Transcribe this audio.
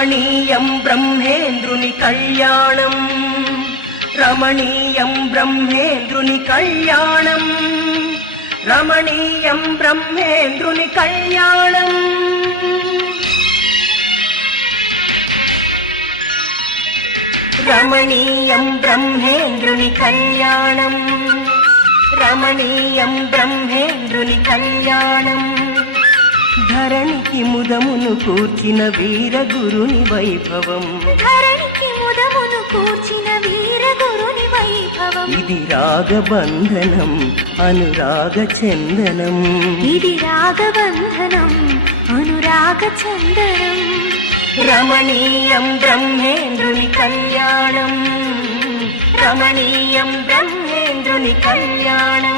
రమణీయం బ్రహ్మేంద్రుని కళ్యాణం రమణీయం బ్రహ్మేంద్రుని కళ్యాణం రమణీయం బ్రహ్మేంద్రుని కళ్యాణం రమణీయం బ్రహ్మేంద్రుని కళ్యాణం రమణీయం బ్రహ్మేంద్రుని కళ్యాణం ధరణికి ముదమును కూర్చిన వీరగురుని వైభవం ధరణికి ముదమును కూర్చిన వీరగురుని వైభవం ఇది రాగబంధనం అనురాగ చందనం ఇది రాగబంధనం అనురాగ చందనం రమణీయం బ్రహ్మేంద్రుని కళ్యాణం రమణీయం బ్రహ్మేంద్రుని కళ్యాణం